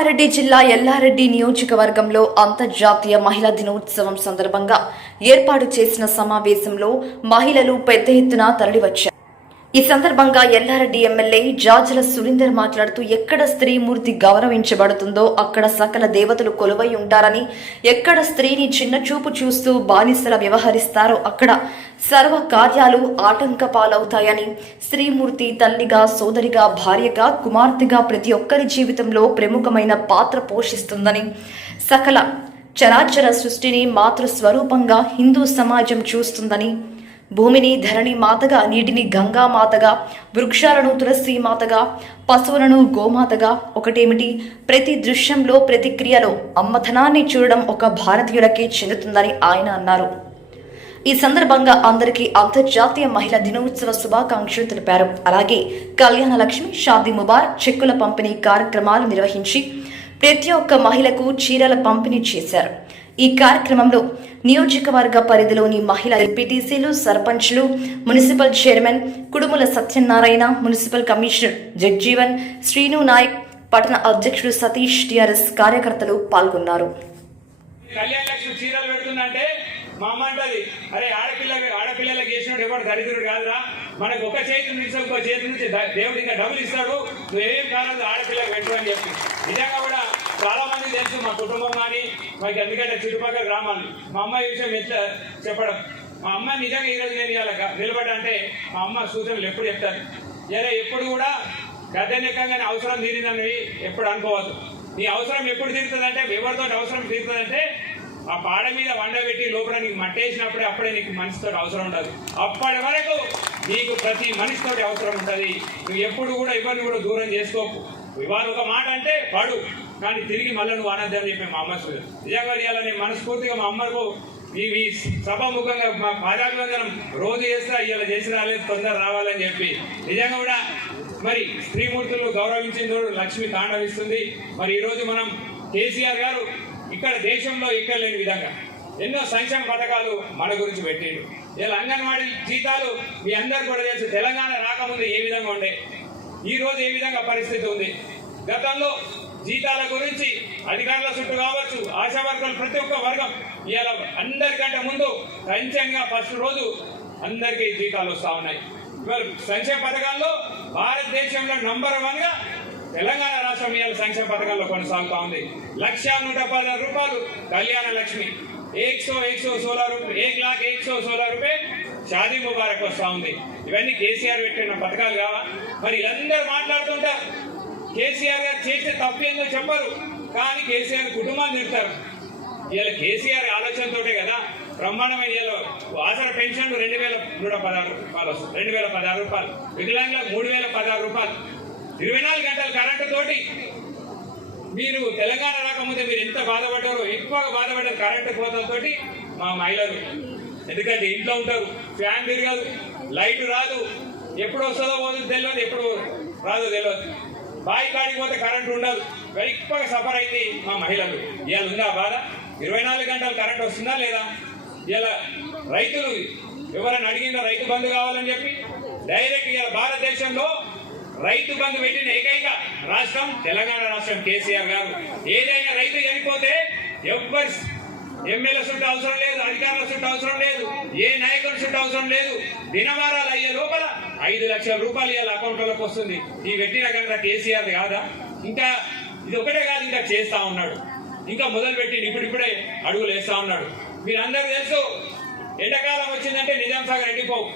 కామారెడ్డి జిల్లా ఎల్లారెడ్డి నియోజకవర్గంలో అంతర్జాతీయ మహిళా దినోత్సవం సందర్భంగా ఏర్పాటు చేసిన సమావేశంలో మహిళలు పెద్ద ఎత్తున తరలివచ్చారు. ఈ సందర్భంగా ఎల్లారెడ్డి ఎమ్మెల్యే జాజల సురేందర్ మాట్లాడుతూ ఎక్కడ స్త్రీమూర్తి గౌరవించబడుతుందో అక్కడ సకల దేవతలు కొలువై ఉంటారని, ఎక్కడ స్త్రీని చిన్న చూపు చూస్తూ బానిసల వ్యవహరిస్తారో అక్కడ సర్వ కార్యాలు ఆటంక పాలవుతాయని, స్త్రీమూర్తి తల్లిగా, సోదరిగా, భార్యగా, కుమార్తెగా ప్రతి ఒక్కరి జీవితంలో ప్రముఖమైన పాత్ర పోషిస్తుందని, సకల చరాచర సృష్టిని మాతృస్వరూపంగా హిందూ సమాజం చూస్తుందని, భూమిని ధరణి మాతగా, నీటిని గంగా మాతగా, వృక్షాలను తులసి మాతగా, పశువులను గోమాతగా, ఒకటేమిటి ప్రతి దృశ్యంలో ప్రతి క్రియలో అమ్మతనాన్ని చూడడం ఒక భారతీయులకే చెందుతుందని ఆయన అన్నారు. ఈ సందర్భంగా అందరికీ అంతర్జాతీయ మహిళా దినోత్సవ శుభాకాంక్షలు తెలిపారు. అలాగే కళ్యాణ లక్ష్మి, షాదీ ముబారక్, చెక్కుల పంపిణీ కార్యక్రమాలు నిర్వహించి ప్రతి ఒక్క మహిళకు చీరల పంపిణీ చేశారు. ఈ కార్యక్రమంలో నియోజకవర్గ పరిధిలోని మహిళా ఎంపీటీసీలు, సర్పంచ్లు, municipal chairman Kudumula Satyanarayana, municipal commissioner Jagjivan, Srinu Nayak, పట్టణ అధ్యక్షుడు సతీష్, టీఆర్ఎస్ కార్యకర్తలు పాల్గొన్నారు. మా అమ్మ అంటది, అరే ఆడపిల్లలకు చేసినట్టు ఎవరు దరిద్రుడు కాదురా, మనకు ఒక చేతి నుంచి ఇంకో చేతి నుంచి దేవుడు ఇంకా డబ్బులు ఇస్తాడు, నువ్వేం కాలేదు ఆడపిల్లలకు పెట్టు అని చెప్పి. నిజంగా కూడా చాలా మంది తెలుసు మా కుటుంబం కానీ మాకు, ఎందుకంటే చుట్టుపక్కల గ్రామాలు మా అమ్మాయి విషయం ఎట్లా చెప్పడం. మా అమ్మ నిజంగా ఈరోజు నేను ఇవాళ నిలబడంటే మా అమ్మ సూచనలు ఎప్పుడు చెప్తాను. ఇలా ఎప్పుడు కూడా గద్దెనెక్కగానే అవసరం తీరిందని ఎప్పుడు అనుకోవద్దు. నీ అవసరం ఎప్పుడు తీరుతుందంటే, ఎవరితో అవసరం తీరుతుందంటే ఆ పాడ మీద వండబెట్టి లోపల నీకు మట్టేసినప్పుడే, అప్పుడే నీకు మనిషితో అవసరం ఉండదు. అప్పటి వరకు నీకు ప్రతి మనిషితో అవసరం ఉంటుంది. నువ్వు ఎప్పుడు కూడా ఎవరిని కూడా దూరం చేసుకోకు. ఇవాళ ఒక మాట అంటే పడు, కానీ తిరిగి మళ్ళీ నువ్వు అనద్దని చెప్పి మా అమ్మ నిజంగా ఇవ్వాలని మనస్ఫూర్తిగా మా అమ్మకు ఈ సభాముఖంగా మా పాదాభివందనం రోజు చేస్తా, ఇలా చేసి రాలేదు, తొందర రావాలని చెప్పి. నిజంగా కూడా మరి స్త్రీమూర్తులు గౌరవించిన లక్ష్మి తాండవిస్తుంది. మరి ఈరోజు మనం కేసీఆర్ గారు ఇక్కడ దేశంలో ఇక్కడ లేని విధంగా ఎన్నో సంక్షేమ పథకాలు మన గురించి పెట్టిండు. ఇలా అంగన్వాడీ జీతాలు మీ అందరు కూడా తెలుసు, తెలంగాణ రాకముందు ఏ విధంగా ఉండే, ఈ రోజు ఏ విధంగా పరిస్థితి ఉంది. గతంలో జీతాల గురించి అధికారుల చుట్టూ కావచ్చు, ఆశా వర్గాలు ప్రతి ఒక్క వర్గం ఇలా అందరికంటే ముందు సంక్షేమంగా ఫస్ట్ రోజు అందరికీ జీతాలు వస్తూ ఉన్నాయి. ఇవాళ సంక్షేమ పథకాల్లో భారతదేశంలో నంబర్ 1గా తెలంగాణ రాష్ట్రం ఇవాళ సంక్షేమ పథకాల్లో కొనసాగుతా ఉంది. 1,110,000 రూపాయలు కళ్యాణ లక్ష్మి, 1,16,16 రూపాయ షాదీ ముబారక్ వస్తూ ఉంది. ఇవన్నీ కేసీఆర్ పెట్టిన పథకాలు కావా? మరి వీళ్ళందరూ మాట్లాడుతుంటారు, కేసీఆర్ గారు చేసే తప్పు ఏందో చెప్పరు, కానీ కేసీఆర్ కుటుంబాన్ని తిడతారు. ఇలా కేసీఆర్ ఆలోచనతోటే కదా బ్రహ్మాండమైన ఆసరా పెన్షన్లు 2,116 రూపాయలు వస్తుంది, 2,016 రూపాయలు, వికలాంగులకు 3,016 రూపాయలు, 24 గంటల కరెంటు తోటి. మీరు తెలంగాణ రాకముందే మీరు ఎంత బాధపడ్డారో, ఎక్కువగా బాధపడ్డారు కరెంటు కోతలతోటి మా మహిళలు. ఎందుకంటే ఇంట్లో ఉంటారు, ఫ్యాన్ తిరగదు, లైట్ రాదు, ఎప్పుడు వస్తుందో పోతుందో తెలియదు, ఎప్పుడు రాదో తెలియదు, బావి కాడికి పోతే కరెంటు ఉండదు, ఎక్కువగా సఫర్ అయింది మా మహిళలు. ఇవాళ ఉందా బాధ? 24 గంటలు కరెంట్ వస్తుందా లేదా? ఇలా రైతులు ఎవరైనా అడిగిందా రైతు బంధు కావాలని చెప్పి? డైరెక్ట్ ఇలా భారతదేశంలో రైతు బంధు పెట్టిన ఏకైక రాష్ట్రం తెలంగాణ రాష్ట్రం కేసీఆర్ గారు. ఏదైనా రైతు చనిపోతే ఎవ్వరి ఎమ్మెల్యే చుట్టూ అవసరం లేదు, అధికారుల చుట్టూ అవసరం లేదు, ఏ నాయకుల చుట్టూ అవసరం లేదు. దినవారాలు అయ్యే లోపల 5 లక్షల రూపాయలు ఇవాళ అకౌంట్లోకి వస్తుంది. ఈ పెట్టిన కనుక కేసీఆర్ కాదా? ఇంకా ఇది ఒకటే కాదు, ఇంకా చేస్తా ఉన్నాడు, ఇంకా మొదలుపెట్టి ఇప్పుడిప్పుడే అడుగులు వేస్తా ఉన్నాడు. మీరందరూ తెలుసు, ఎండాకాలం వచ్చిందంటే నిజాం సాగర్ ఎండిపోవు.